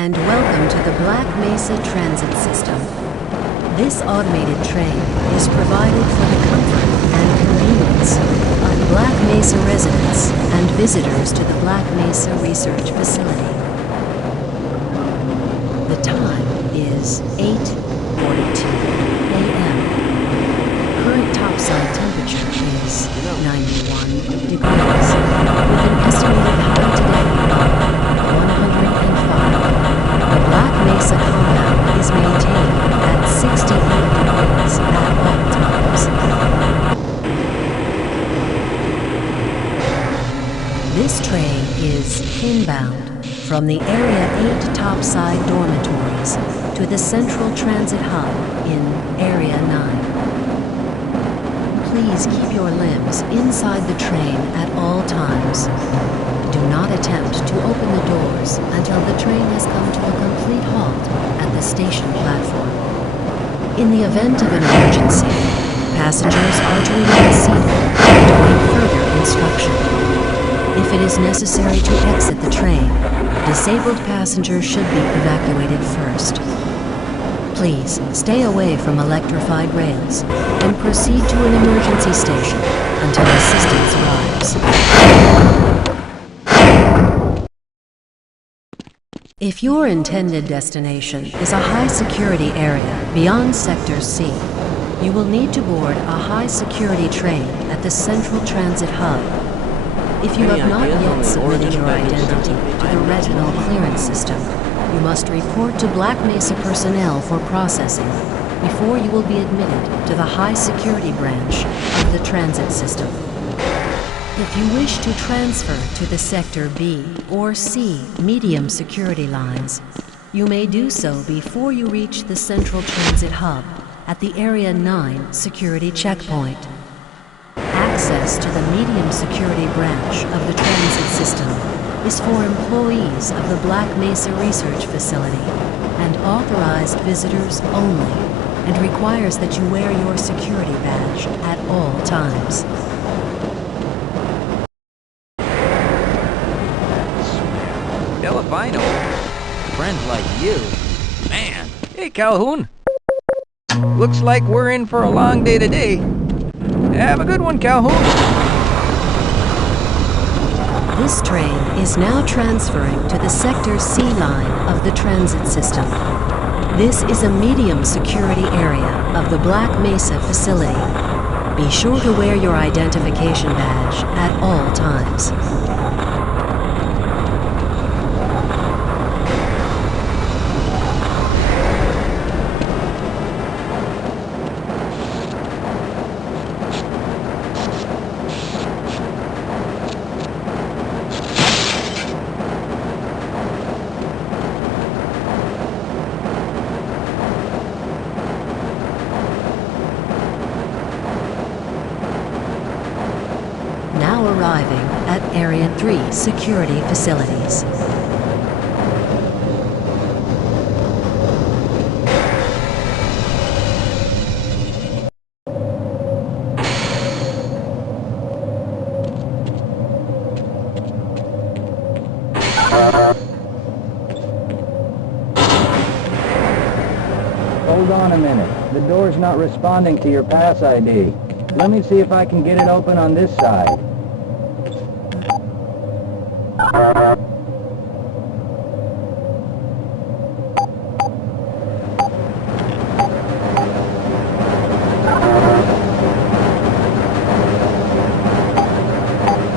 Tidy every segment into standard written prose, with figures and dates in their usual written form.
and welcome to the Black Mesa Transit System. This automated train is provided for the comfort and convenience of Black Mesa residents and visitors to the Black Mesa Research Facility. The time is 8:42 a.m. Current topside temperature is 91 degrees, with an estimated high today of 105. The Black Mesa compound is maintained at 68 degrees at all times. This train is inbound from the Area 8 topside dormitories to the Central Transit Hub in Area 9. Please keep your limbs inside the train at all times. Do not attempt to open the doors until the train has come to a complete halt at the station platform. In the event of an emergency, passengers are to remain seated and await further instruction. If it is necessary to exit the train, disabled passengers should be evacuated first. Please stay away from electrified rails and proceed to an emergency station until assistance arrives. If your intended destination is a high-security area beyond Sector C, you will need to board a high-security train at the Central Transit Hub. If you have not yet submitted your identity to the retinal clearance system, you must report to Black Mesa personnel for processing before you will be admitted to the high-security branch of the transit system. If you wish to transfer to the Sector B or C medium security lines, you may do so before you reach the Central Transit Hub at the Area 9 security checkpoint. Access to the medium security branch of the transit system is for employees of the Black Mesa Research Facility and authorized visitors only, and requires that you wear your security badge at all times. Delafino, friends like you. Man, hey Calhoun. Looks like we're in for a long day today. Have a good one, Calhoun. This train is now transferring to the Sector C line of the transit system. This is a medium security area of the Black Mesa facility. Be sure to wear your identification badge at all times. Now arriving at Area 3 security facilities. Hold on a minute. The door's not responding to your pass ID. Let me see if I can get it open on this side.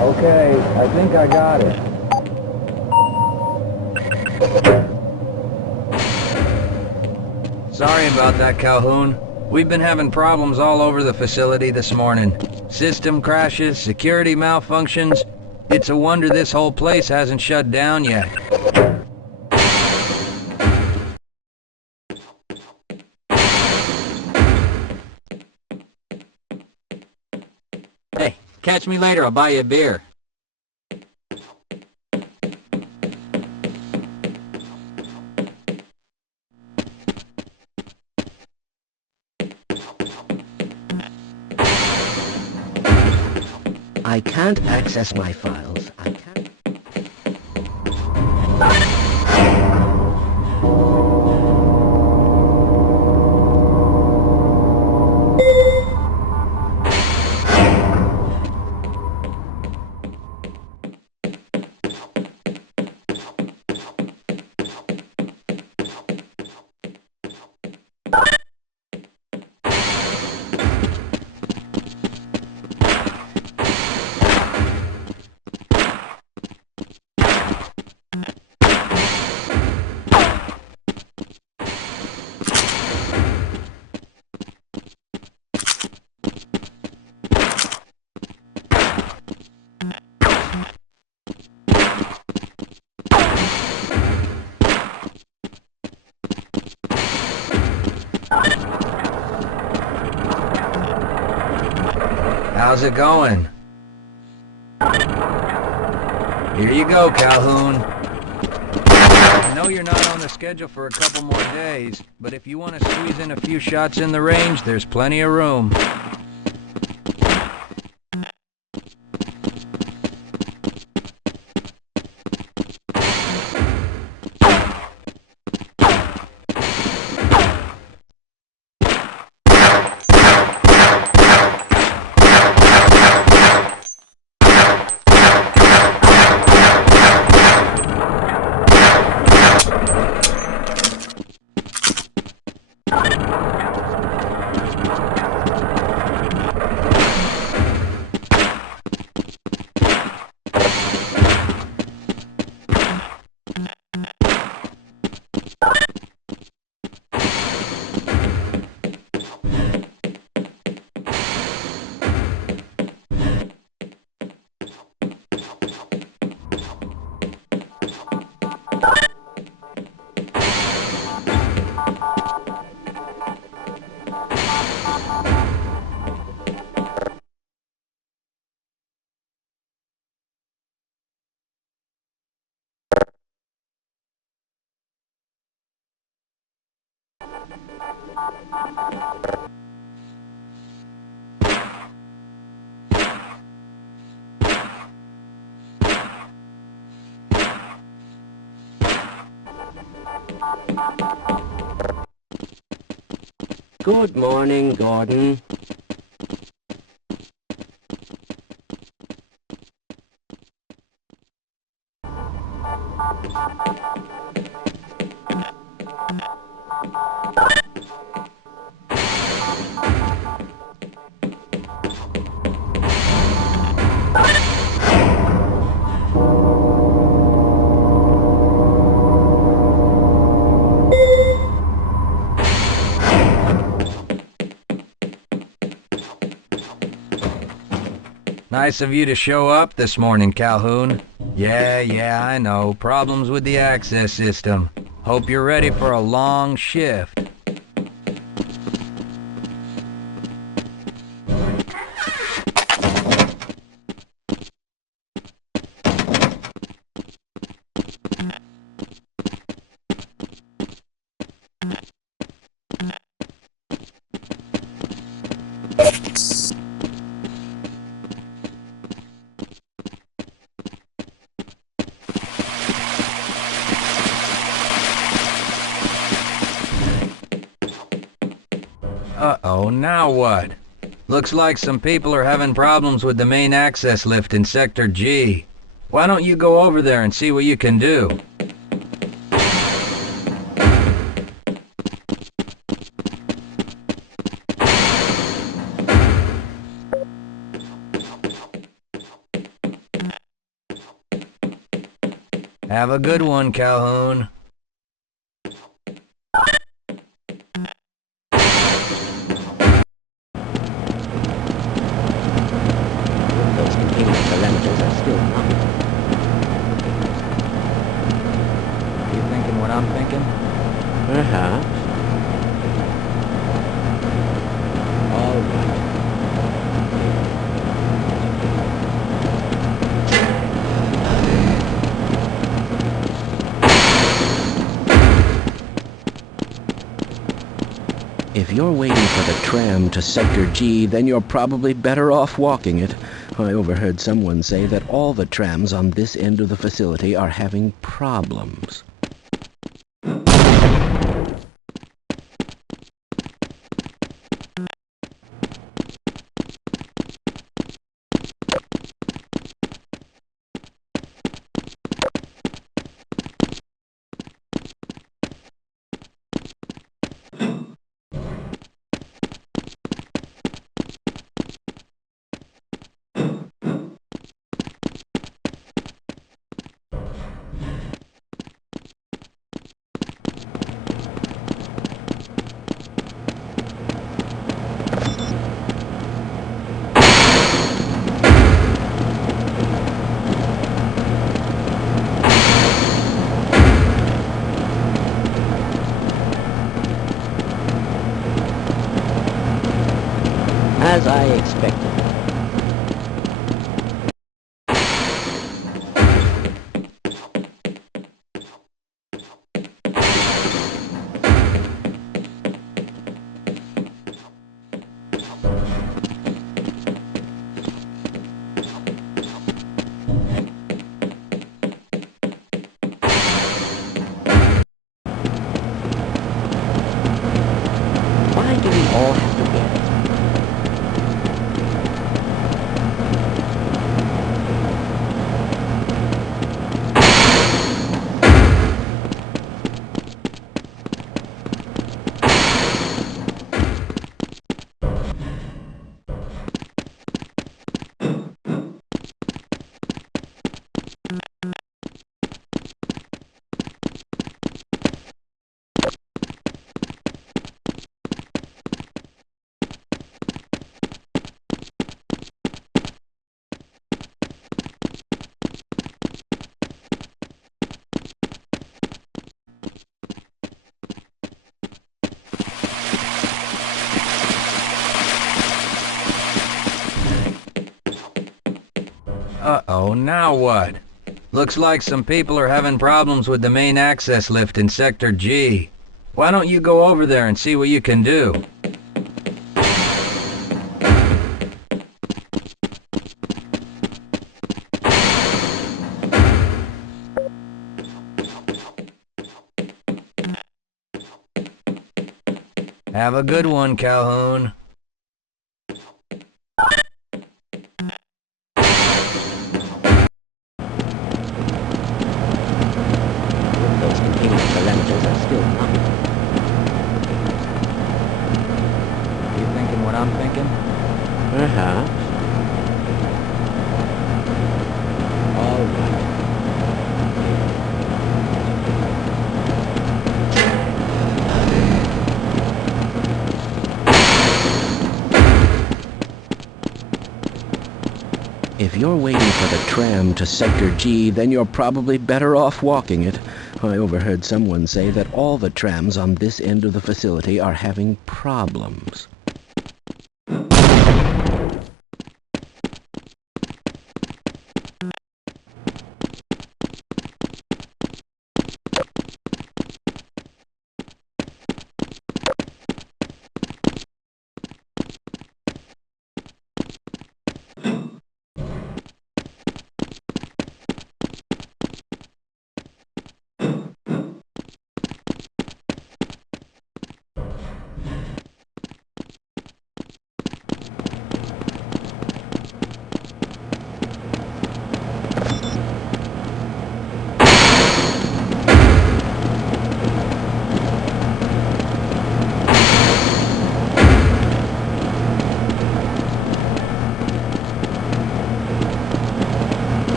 Okay, I think I got it. Sorry about that, Calhoun. We've been having problems all over the facility this morning. System crashes, security malfunctions. It's a wonder this whole place hasn't shut down yet. Hey, catch me later, I'll buy you a beer. I can't access my files. I can't. How's it going? Here you go, Calhoun. I know you're not on the schedule for a couple more days, but if you want to squeeze in a few shots in the range, there's plenty of room. Good morning, Gordon. Nice of you to show up this morning, Calhoun. Yeah, I know. Problems with the access system. Hope you're ready for a long shift. Uh-oh, now what? Looks like some people are having problems with the main access lift in Sector G. Why don't you go over there and see what you can do? Have a good one, Calhoun. Those containment parameters are still not. You thinking what I'm thinking? Perhaps. All right. If you're waiting for the tram to Sector G, then you're probably better off walking it. I overheard someone say that all the trams on this end of the facility are having problems. As I expected. Uh-oh, now what? Looks like some people are having problems with the main access lift in Sector G. Why don't you go over there and see what you can do? Have a good one, Calhoun. Those containment parameters are still not. You thinking what I'm thinking? Perhaps. All right. If you're waiting for the tram to Sector G, then you're probably better off walking it. I overheard someone say that all the trams on this end of the facility are having problems.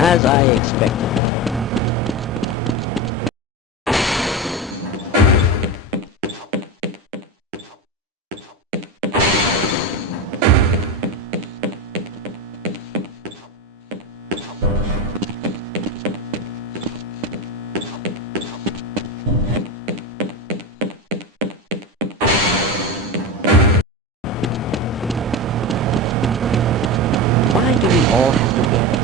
As I expected. Why do we all have to get it?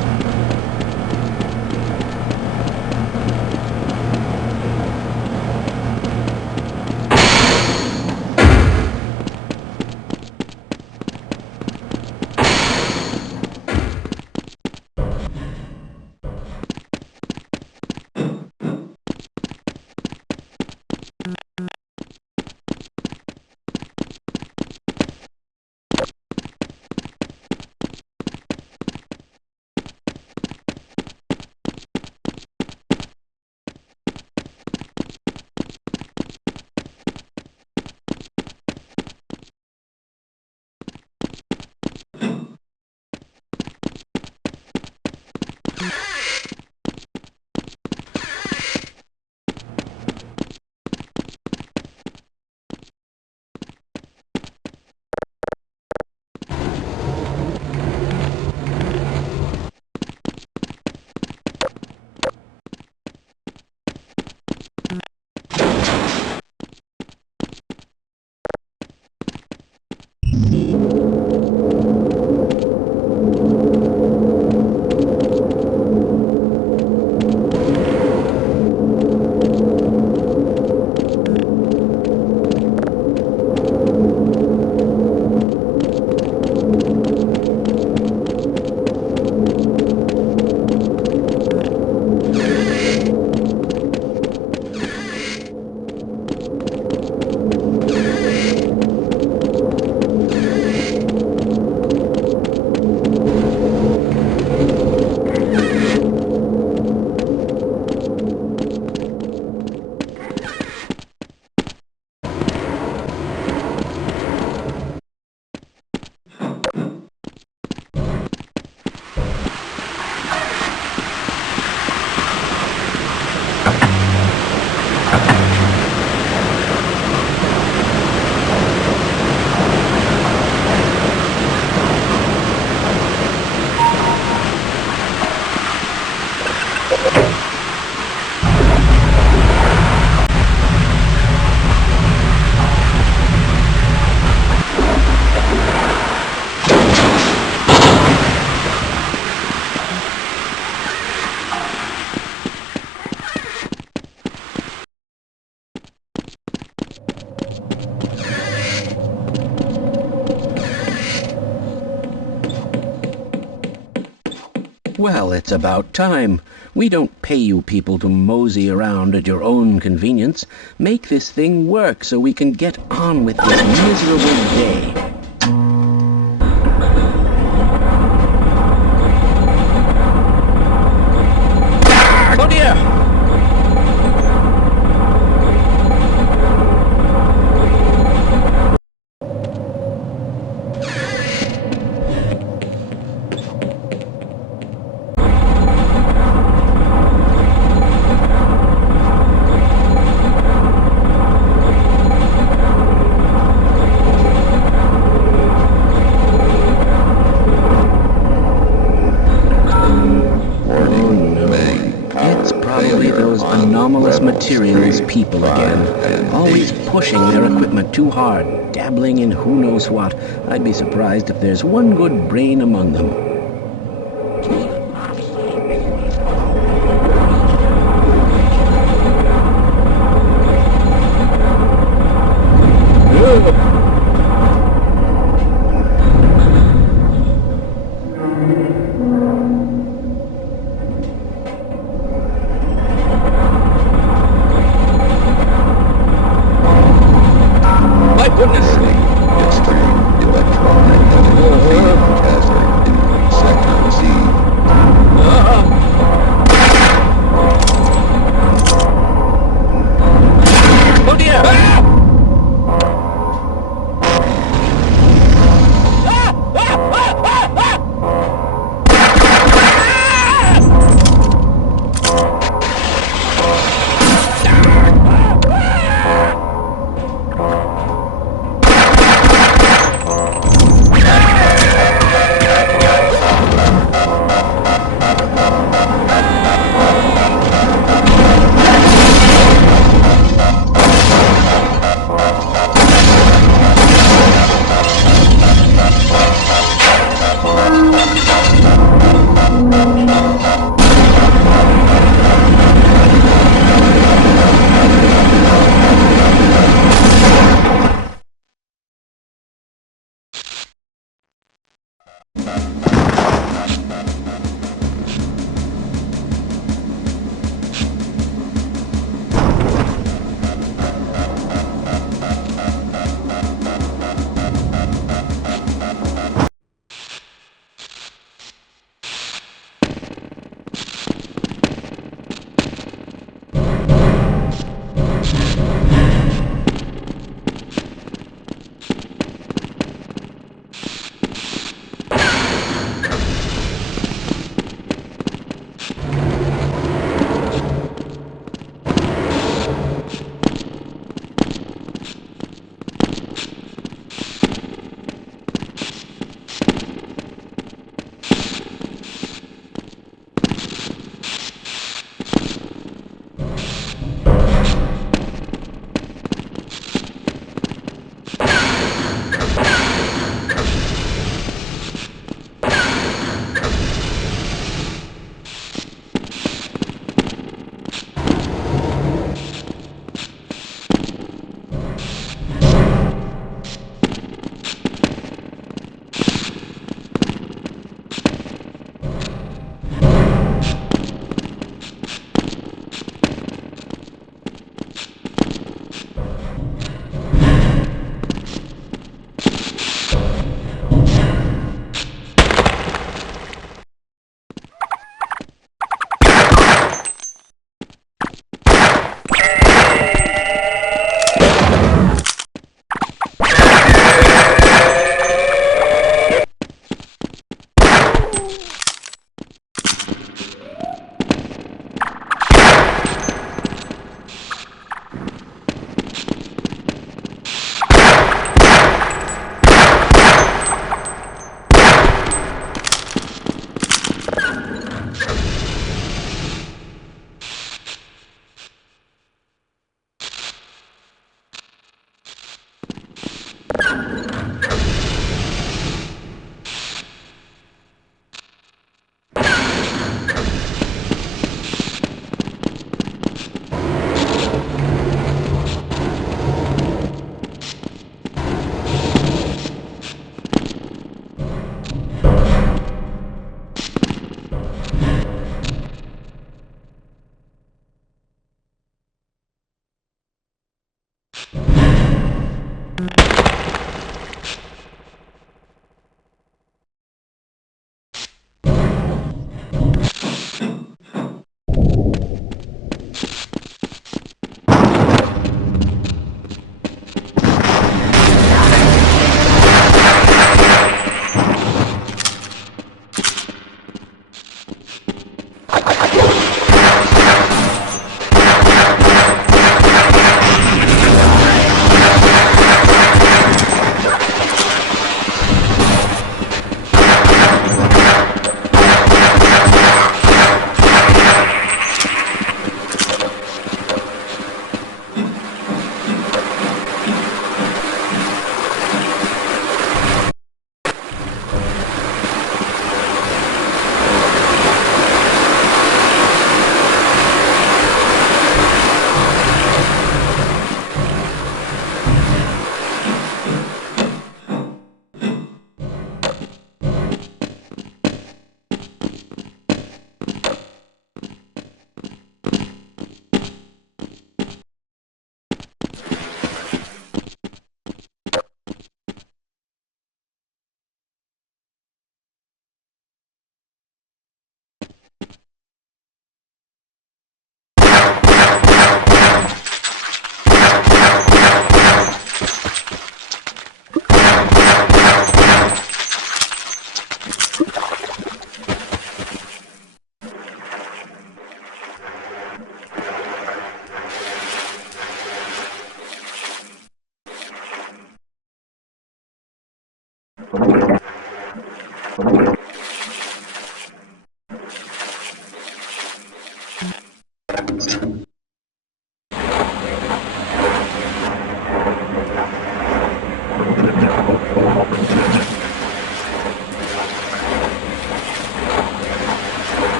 Well, it's about time. We don't pay you people to mosey around at your own convenience. Make this thing work so we can get on with this miserable day. Oh dear! Anomalous materials people again, always pushing their equipment too hard, dabbling in who knows what. I'd be surprised if there's one good brain among them. Extreme electron and field testing.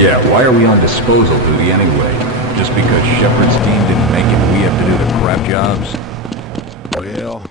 Yeah, why are we on disposal duty anyway? Just because Shepard's team didn't make it, we have to do the crap jobs? Well...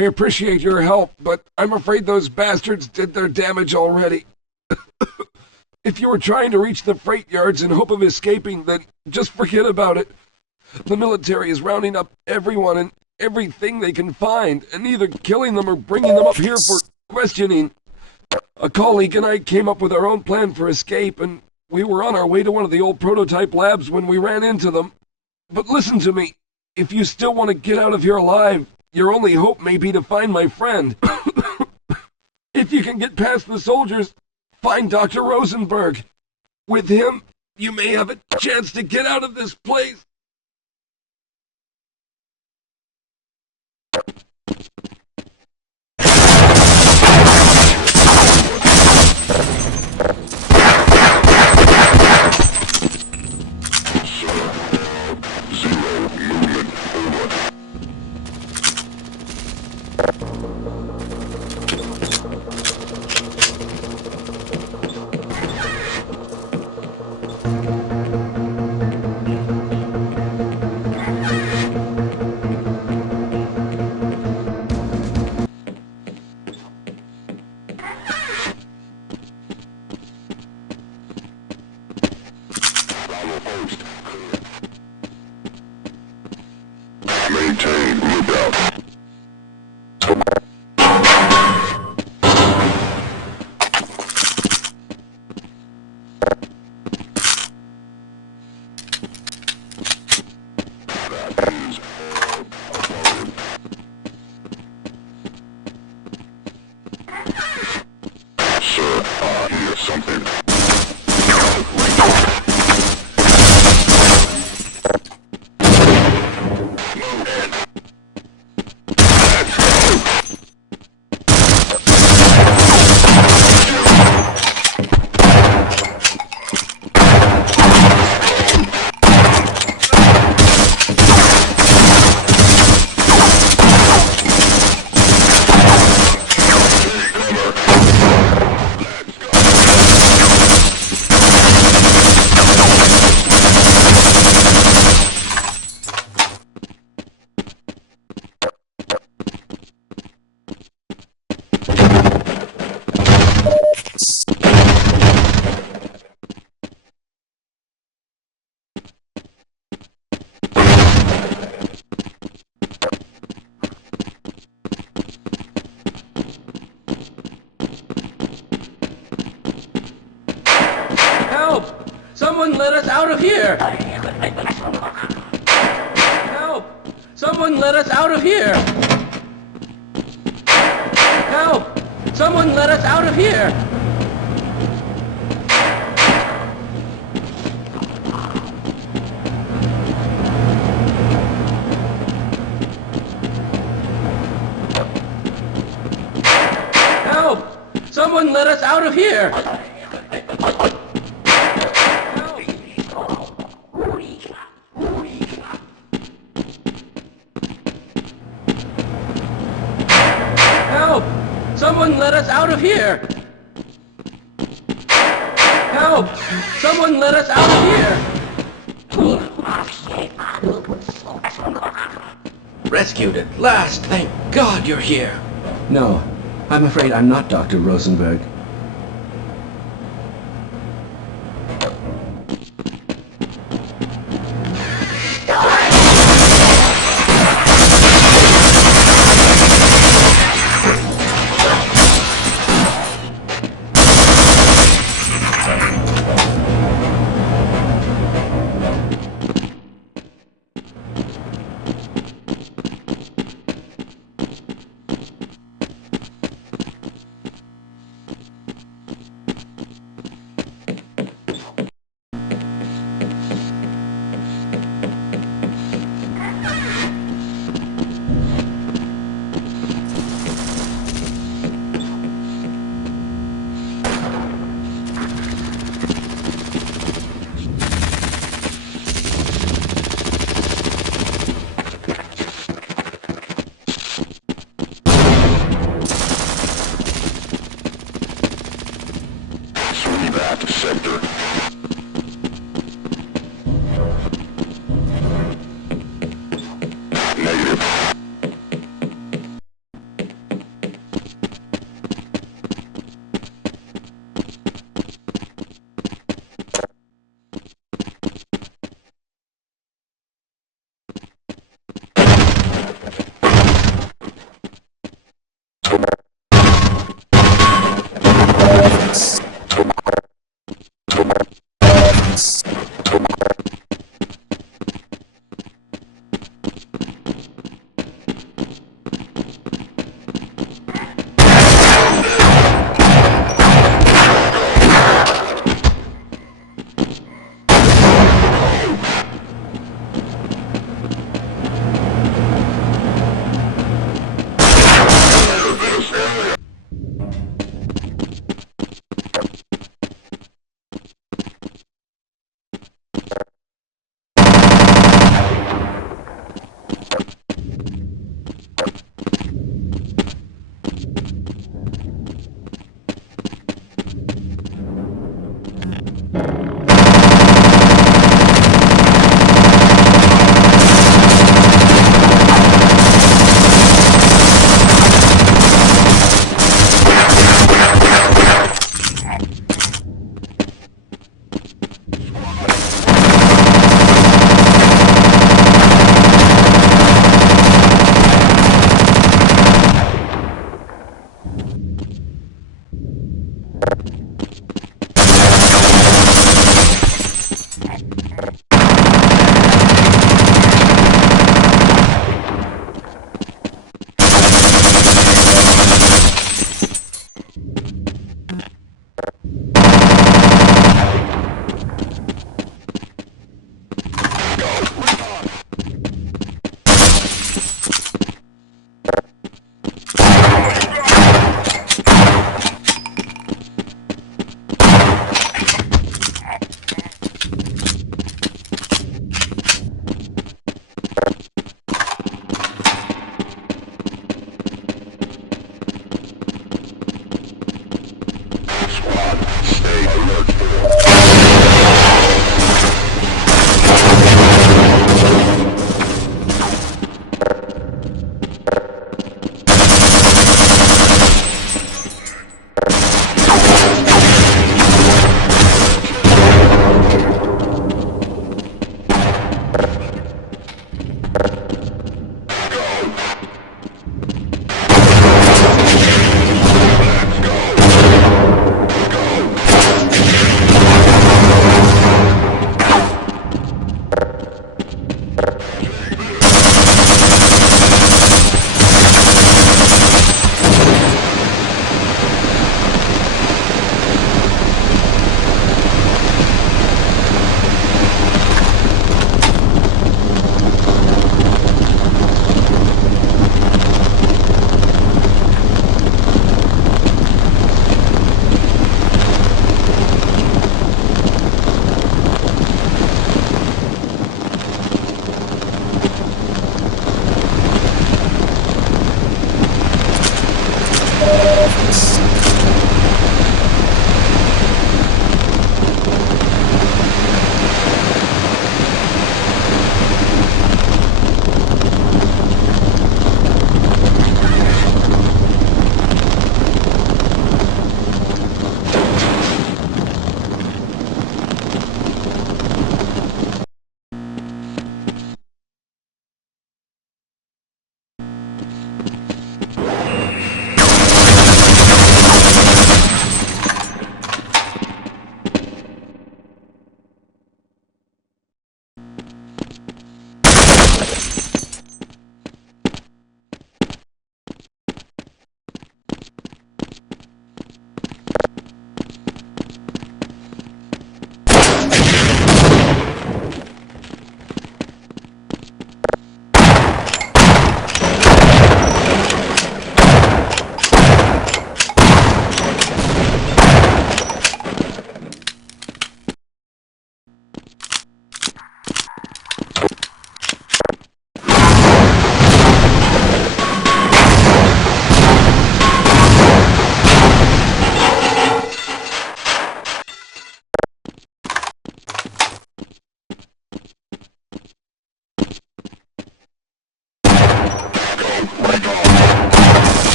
I appreciate your help, but I'm afraid those bastards did their damage already. If you were trying to reach the freight yards in hope of escaping, then just forget about it. The military is rounding up everyone and everything they can find, and either killing them or bringing them up here for questioning. A colleague and I came up with our own plan for escape, and we were on our way to one of the old prototype labs when we ran into them. But listen to me. If you still want to get out of here alive, your only hope may be to find my friend. If you can get past the soldiers, find Dr. Rosenberg. With him, you may have a chance to get out of this place. Maintain lookout. Sir, I hear something. Help! Someone let us out of here! Help! Someone let us out of here! Help! Someone let us out of here! Help! Someone let us out of here! Help! Someone let us out of here! Help! Someone let us out of here! Rescued at last! Thank God you're here! No, I'm afraid I'm not Dr. Rosenberg. That sector. Negative.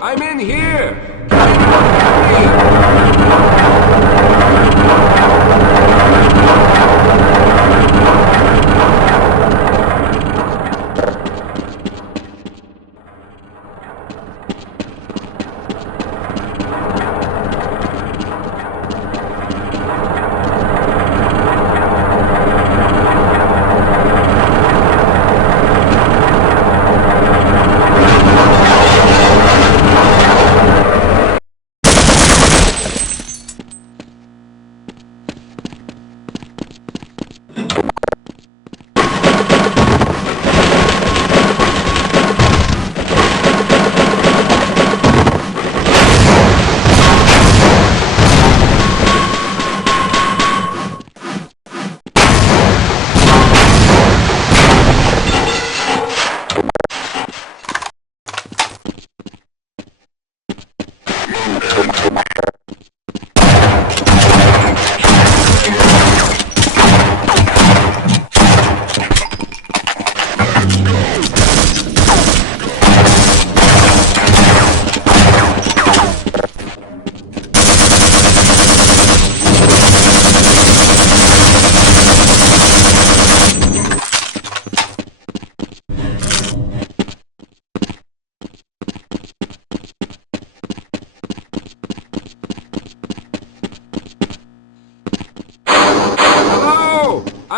I'm in here!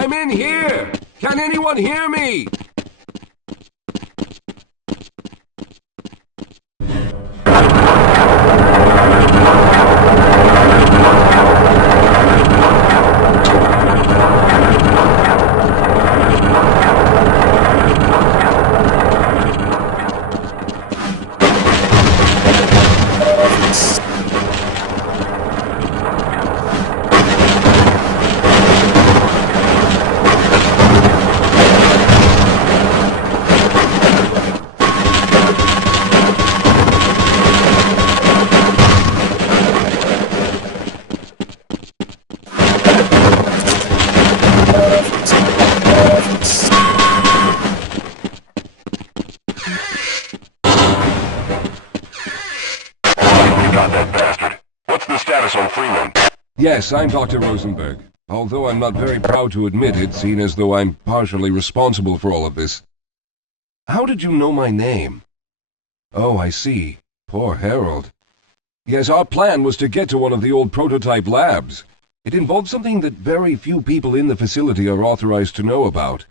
I'm in here! Can anyone hear me? Yes, I'm Dr. Rosenberg. Although I'm not very proud to admit it, seeing as though I'm partially responsible for all of this. How did you know my name? Oh, I see. Poor Harold. Yes, our plan was to get to one of the old prototype labs. It involved something that very few people in the facility are authorized to know about.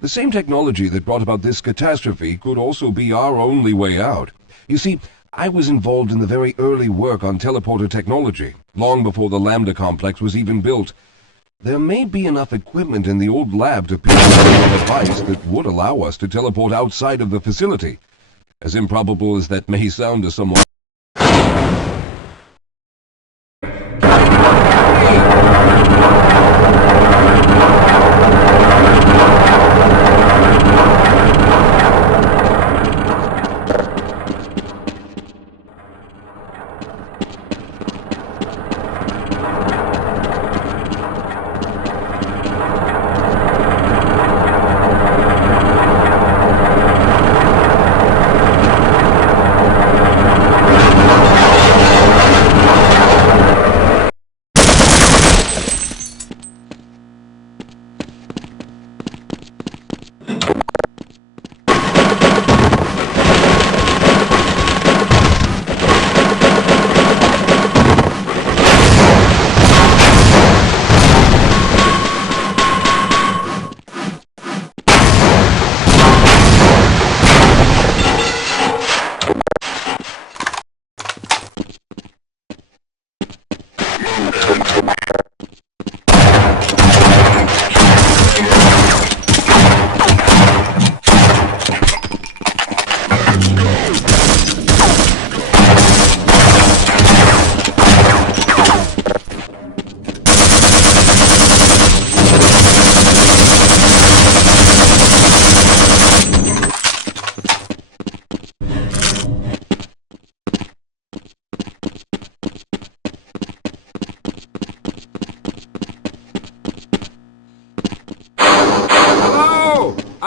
The same technology that brought about this catastrophe could also be our only way out. You see, I was involved in the very early work on teleporter technology, long before the Lambda complex was even built. There may be enough equipment in the old lab to build a device that would allow us to teleport outside of the facility. As improbable as that may sound to someone.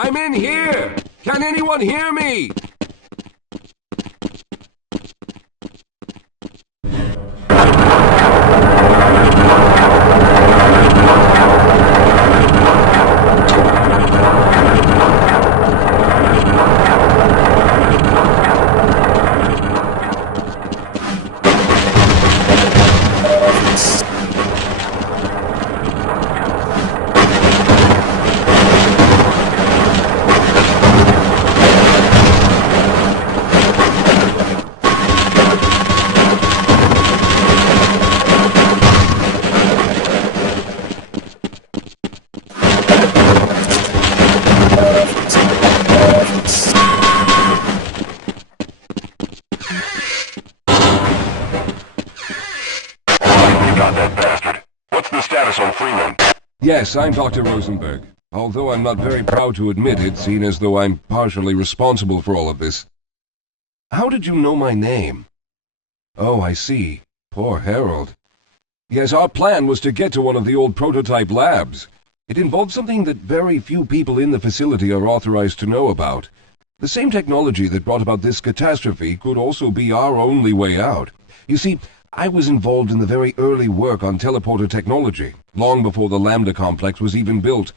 I'm in here! Can anyone hear me? Yes, I'm Dr. Rosenberg. Although I'm not very proud to admit it, seeing as though I'm partially responsible for all of this. How did you know my name? Oh, I see. Poor Harold. Yes, our plan was to get to one of the old prototype labs. It involved something that very few people in the facility are authorized to know about. The same technology that brought about this catastrophe could also be our only way out. You see, I was involved in the very early work on teleporter technology, long before the Lambda complex was even built.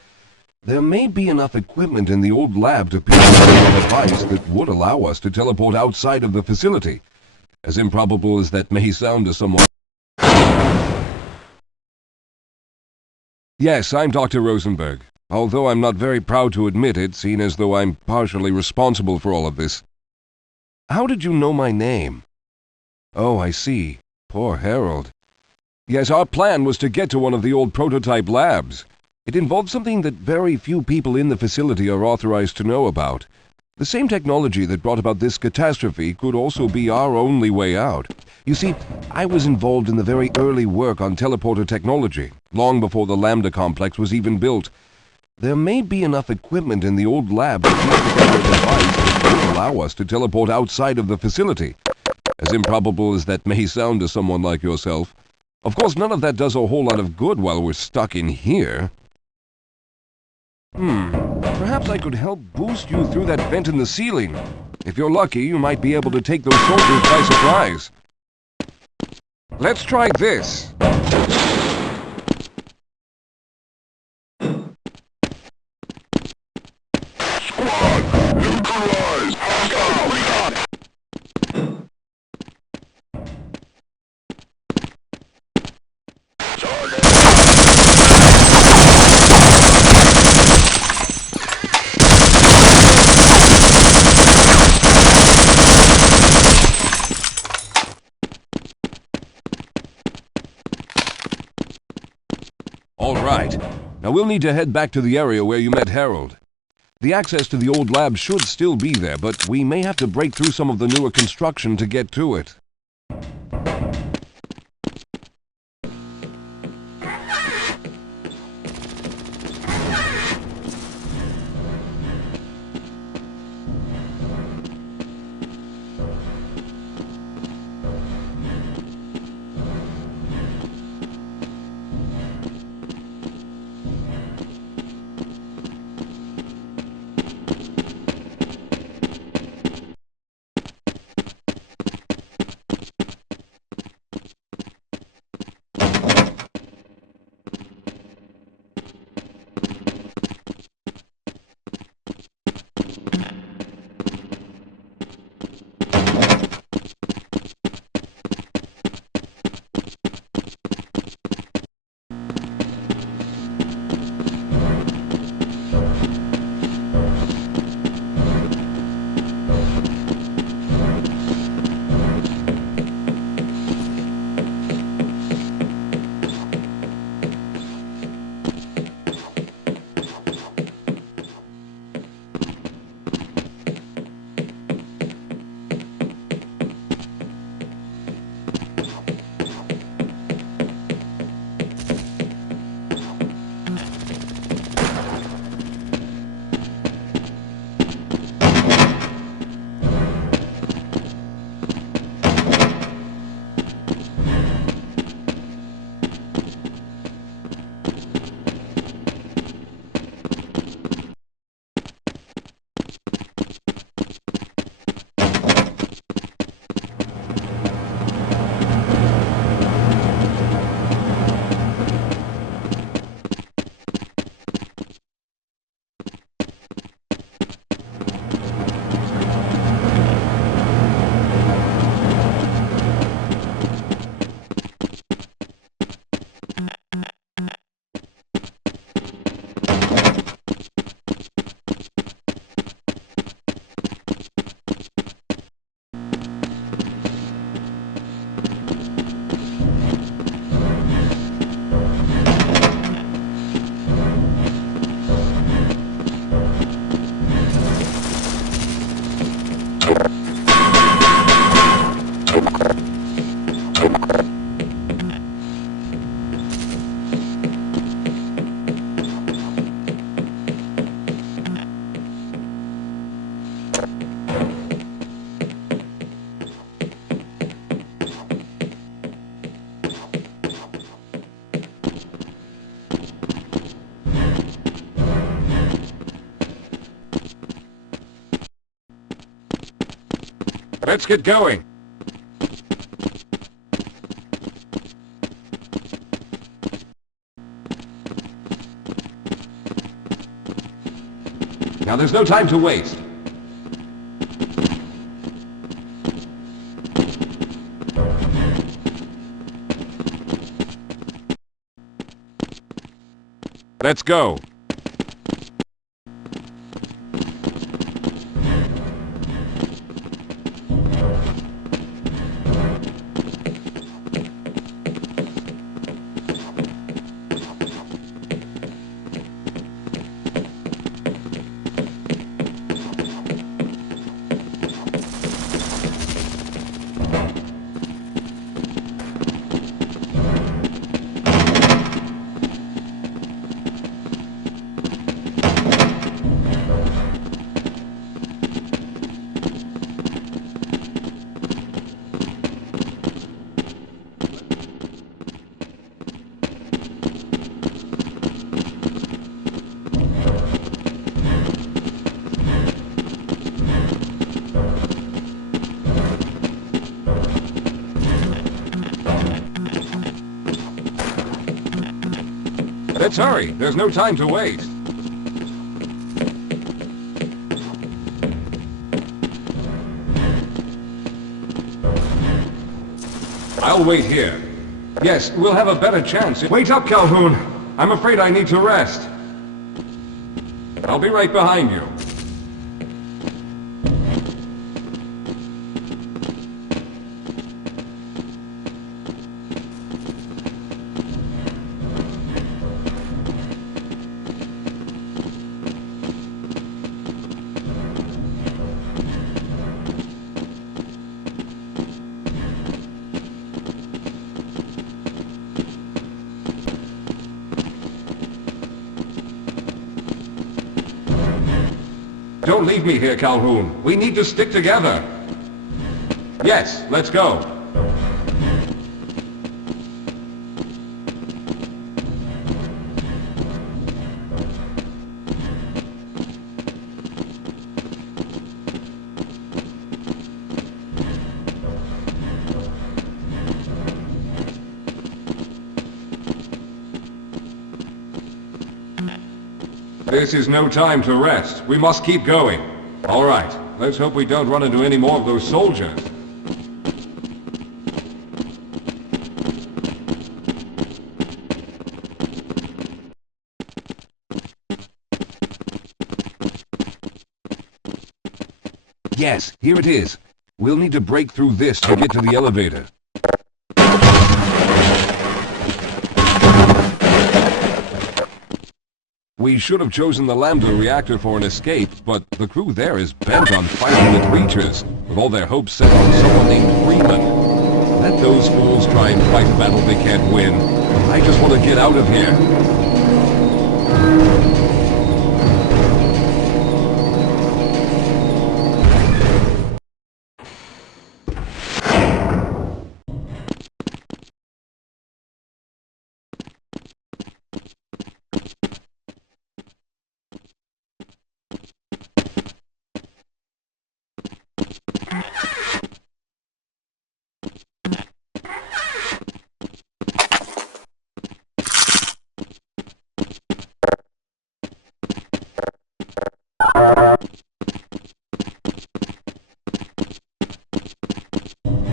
There may be enough equipment in the old lab to piece together a device that would allow us to teleport outside of the facility. As improbable as that may sound to someone. Yes, I'm Dr. Rosenberg. Although I'm not very proud to admit it, seeing as though I'm partially responsible for all of this. How did you know my name? Oh, I see. Poor Harold. Yes, our plan was to get to one of the old prototype labs. It involved something that very few people in the facility are authorized to know about. The same technology that brought about this catastrophe could also be our only way out. You see, I was involved in the very early work on teleporter technology, long before the Lambda complex was even built. There may be enough equipment in the old lab to piece together a device that would allow us to teleport outside of the facility. As improbable as that may sound to someone like yourself. Of course, none of that does a whole lot of good while we're stuck in here. Perhaps I could help boost you through that vent in the ceiling. If you're lucky, you might be able to take those soldiers by surprise. Let's try this. Squad, neutralized! Hostile recon! All right. Now we'll need to head back to the area where you met Harold. The access to the old lab should still be there, but we may have to break through some of the newer construction to get to it. Let's get going. Now there's no time to waste. Let's go. Let's hurry. There's no time to waste. I'll wait here. Yes, we'll have a better chance. Wait up, Calhoun. I'm afraid I need to rest. I'll be right behind you. Don't leave me here, Calhoun. We need to stick together. Yes, let's go. This is no time to rest. We must keep going. All right. Let's hope we don't run into any more of those soldiers. Yes, here it is. We'll need to break through this to get to the elevator. We should have chosen the Lambda reactor for an escape, but the crew there is bent on fighting the creatures, with all their hopes set on someone named Freeman. Let those fools try and fight a battle they can't win. I just want to get out of here.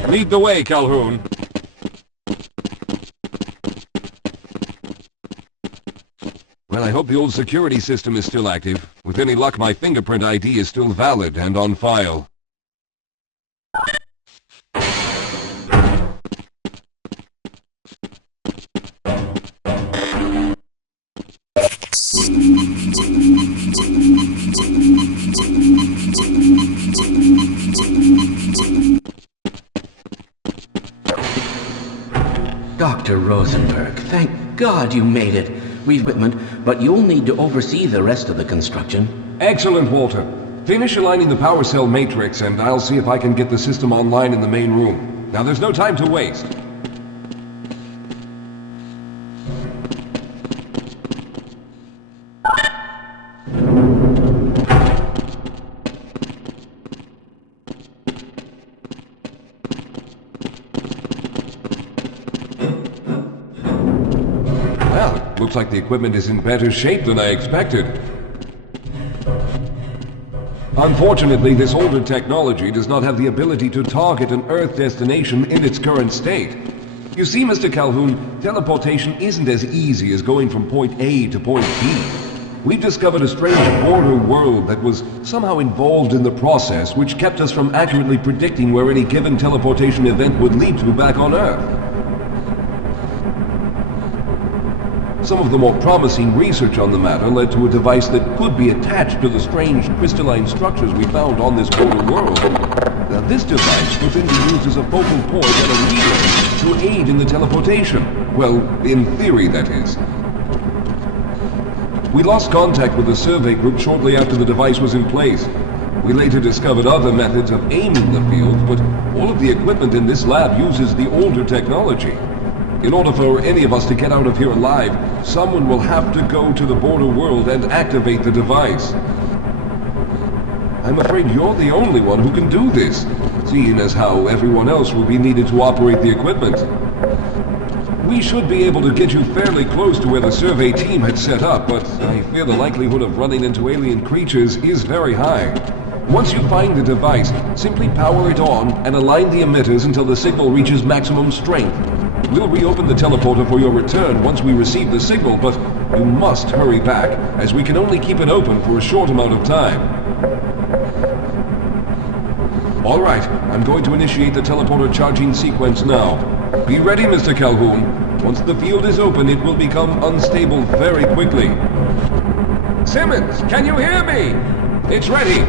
Lead the way, Calhoun. Well, I hope the old security system is still active. With any luck, my fingerprint ID is still valid and on file. Dr. Rosenberg, thank God you made it. We've equipment, but you'll need to oversee the rest of the construction. Excellent, Walter. Finish aligning the power cell matrix, and I'll see if I can get the system online in the main room. Now, there's no time to waste. Looks like the equipment is in better shape than I expected. Unfortunately, this older technology does not have the ability to target an Earth destination in its current state. You see, Mr. Calhoun, teleportation isn't as easy as going from point A to point B. We've discovered a strange border world that was somehow involved in the process, which kept us from accurately predicting where any given teleportation event would lead to back on Earth. Some of the more promising research on the matter led to a device that could be attached to the strange crystalline structures we found on this border world. Now, this device could then be used as a focal point and a relay to aid in the teleportation. Well, in theory, that is. We lost contact with the survey group shortly after the device was in place. We later discovered other methods of aiming the field, but all of the equipment in this lab uses the older technology. In order for any of us to get out of here alive, someone will have to go to the border world and activate the device. I'm afraid you're the only one who can do this, seeing as how everyone else will be needed to operate the equipment. We should be able to get you fairly close to where the survey team had set up, but I fear the likelihood of running into alien creatures is very high. Once you find the device, simply power it on and align the emitters until the signal reaches maximum strength. We'll reopen the teleporter for your return once we receive the signal, but you must hurry back, as we can only keep it open for a short amount of time. All right, I'm going to initiate the teleporter charging sequence now. Be ready, Mr. Calhoun. Once the field is open, it will become unstable very quickly. Simmons, can you hear me? It's ready.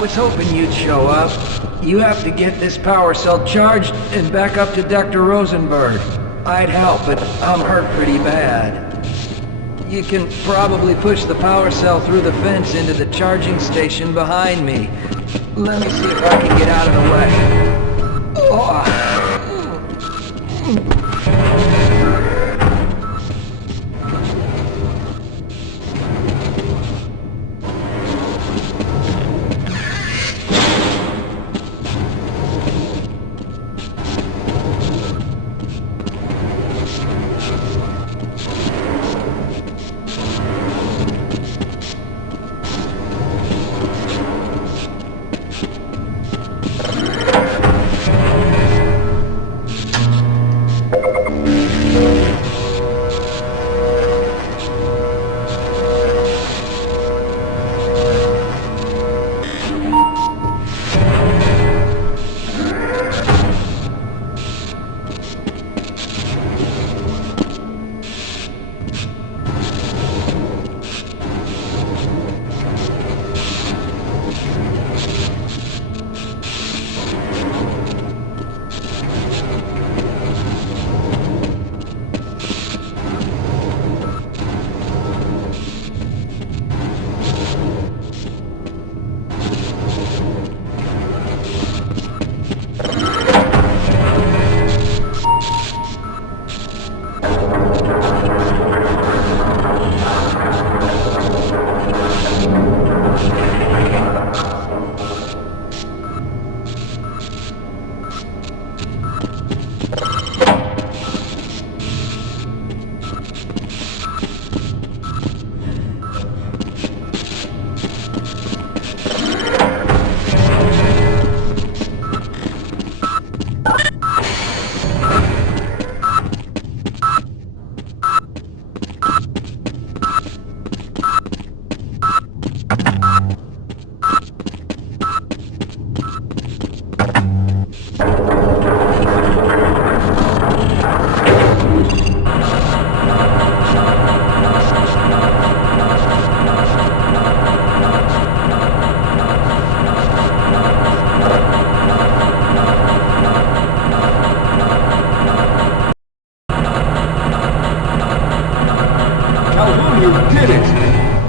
was hoping you'd show up. You have to get this power cell charged and back up to Dr. Rosenberg. I'd help, but I'm hurt pretty bad. You can probably push the power cell through the fence into the charging station behind me. Let me see if I can get out of the way. Oh.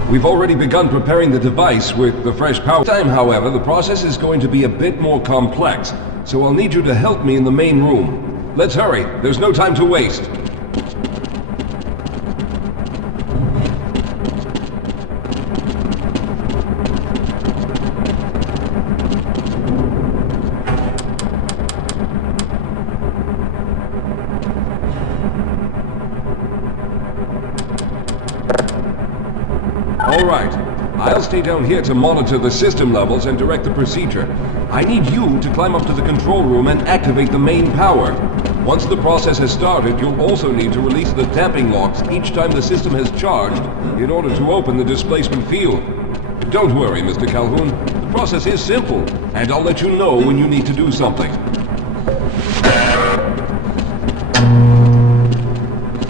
We've already begun preparing the device with the fresh power. This time, however, the process is going to be a bit more complex, so I'll need you to help me in the main room. Let's hurry. There's no time to waste. All right. I'll stay down here to monitor the system levels and direct the procedure. I need you to climb up to the control room and activate the main power. Once the process has started, you'll also need to release the damping locks each time the system has charged in order to open the displacement field. Don't worry, Mr. Calhoun. The process is simple, and I'll let you know when you need to do something.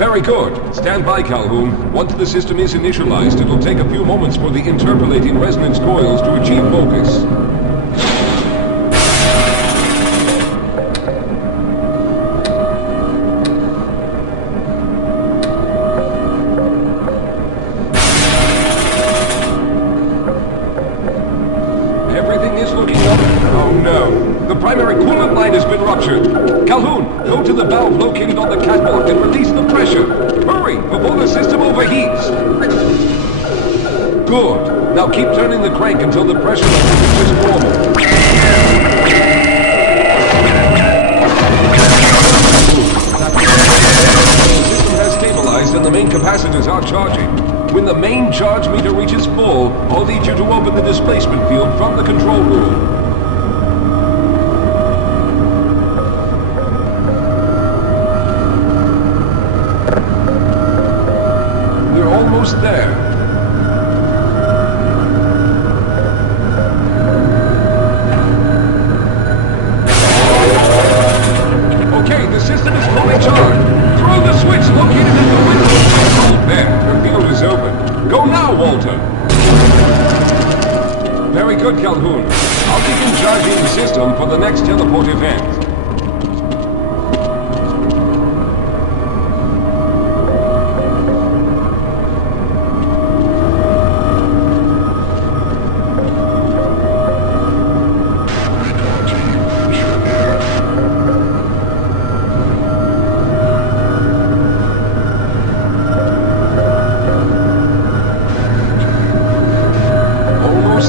Very good. Stand by, Calhoun. Once the system is initialized, it'll take a few moments for the interpolating resonance coils to achieve focus. Everything is looking up. Oh no. The primary coolant line has been ruptured. Calhoun, go to the valve located on the catwalk and release the pressure. Hurry, before the system overheats. Good. Now keep turning the crank until the pressure level reaches normal. The system has stabilized and the main capacitors are charging. When the main charge meter reaches full, I'll need you to open the displacement field from the control room. Almost there. Okay, the system is fully charged. Throw the switch located at the window. There, the field is open. Go now, Walter. Very good. good, Calhoun. I'll begin charging the system for the next teleport event.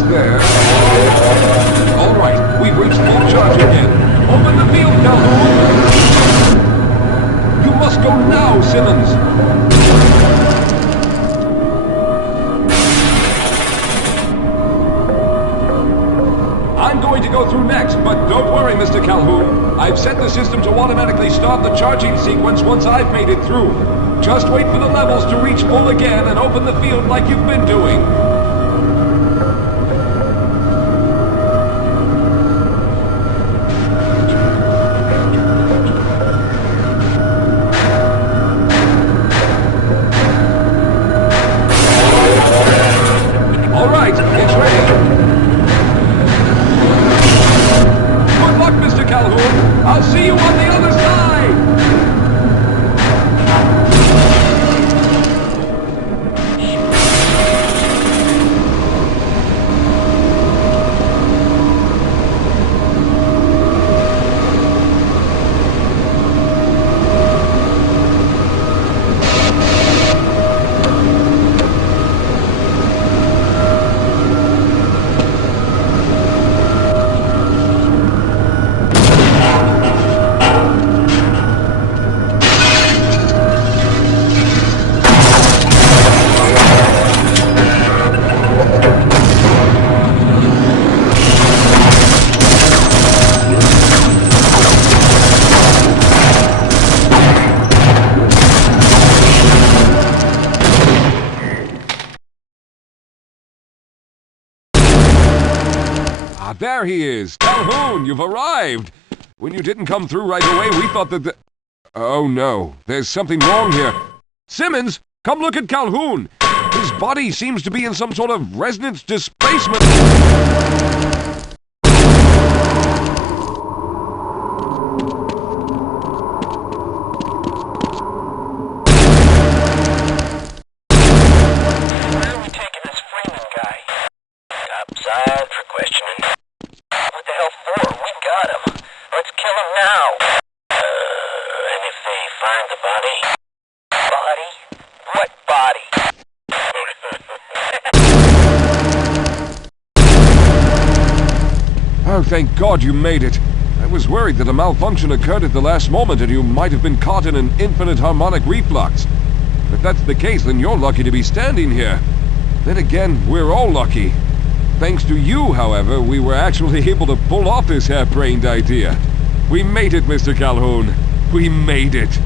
There. All right, we've reached full charge again. Open the field, Calhoun! You must go now, Simmons! I'm going to go through next, but don't worry, Mr. Calhoun. I've set the system to automatically start the charging sequence once I've made it through. Just wait for the levels to reach full again and open the field like you've been doing. I'll see you on the other side! There he is! Calhoun, you've arrived! When you didn't come through right away, we thought that the... Oh no, there's something wrong here. Simmons, come look at Calhoun! His body seems to be in some sort of resonance displacement... Where are we taking this Freeman guy? Topside for questioning. What the hell for? We got him. Let's kill him now. And if they find the body? Body? What body? Oh, thank God you made it. I was worried that a malfunction occurred at the last moment and you might have been caught in an infinite harmonic reflux. If that's the case, then you're lucky to be standing here. Then again, we're all lucky. Thanks to you, however, we were actually able to pull off this harebrained idea. We made it, Mr. Calhoun. We made it.